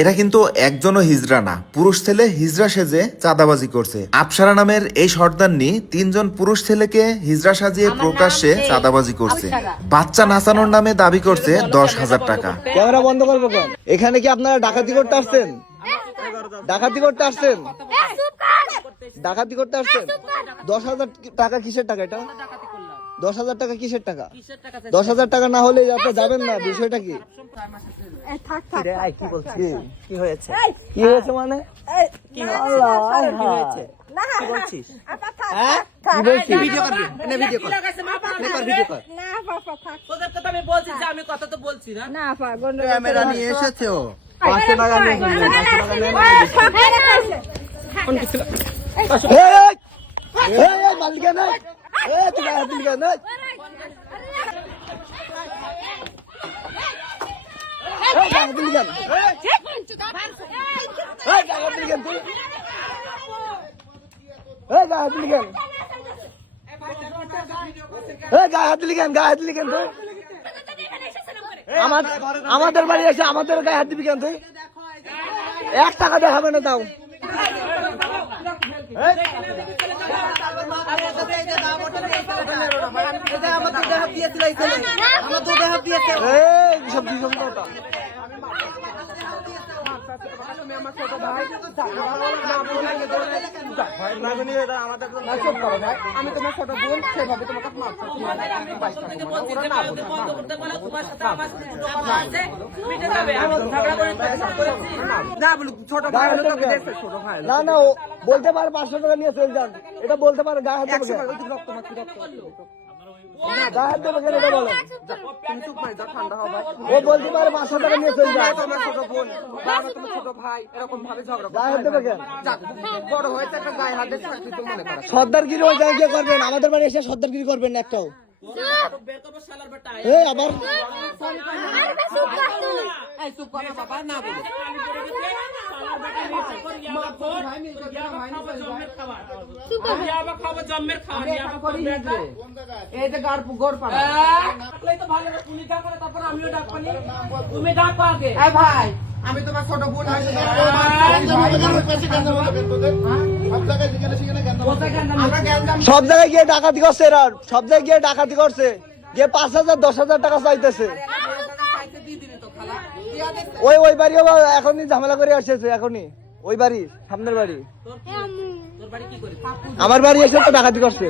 এরা কিন্তু একজনও হিজড়া না, পুরুষ ছেলে হিজড়া সেজে চাঁদাবাজি করছে। আফসারা নামের এই সর্দারনি 3 জন পুরুষ ছেলেকে হিজড়া সাজিয়ে প্রকাশ্যে চাঁদাবাজি করছে। বাচ্চা নাচানোর নামে দাবি করছে 10,000 টাকা। ক্যামেরা বন্ধ করবো কেন? এখানে কি আপনারা ডাকাতি করতে আসছেন? ডাকাতি করতে আসছেন? ডাকাতি করতে আসছেন? 10,000 টাকা কিসের টাকা? এটা 10,000 টাকা কিসের টাকা? 10,000 টাকা না হলে আপনি যাবেন না। বিষয়টা কি? কি হয়েছে? কি হয়েছে মানে? ক্যামেরা নিয়ে এসেছে ও। মালিকা নাই, তুমি মালিকা নাই। আমাদের বাড়ি এসে আমাদের গায়ে হাত দিবি কেন তুই? 1 টাকা দেখাবে না তাও। আমি তোমার ছোট বোন, সেভাবে তোমাকে না না বলতে পারে 500 টাকা নিয়ে চলে যান, এটা বলতে পারে। গায়ে হাত দেবে, গায়ে হাত দেবে কেন এটা বলেন? ও বলতে পারে 500 টাকা নিয়ে চলে যান। তোমার ছোট বোন, তোমার ছোট ভাই এরকম ভাবে ঝগড়া, গায়ে হাত দেবে কেন? বড় হয়েছে একটা গায়ে হাত দিয়ে মনে করে সর্দারগিরি ওই জায়গায় গিয়ে করবেন। আমাদের বাড়ি এসে সর্দারগিরি করবেন না একটাও। আবার আমি তোমার ছোট বোন, সব জায়গায় গিয়ে ডাকাতি করছে এরা, সব জায়গায় গিয়ে ডাকাতি করছে, গিয়ে 5,000 10,000 টাকা চাইতেছে। ওই বাড়িও এখনই ঝামেলা করে আসছে, এখনই ওই বাড়ি সামনের বাড়ি। আমার বাড়ি এসে তো ডাকাতি করছে।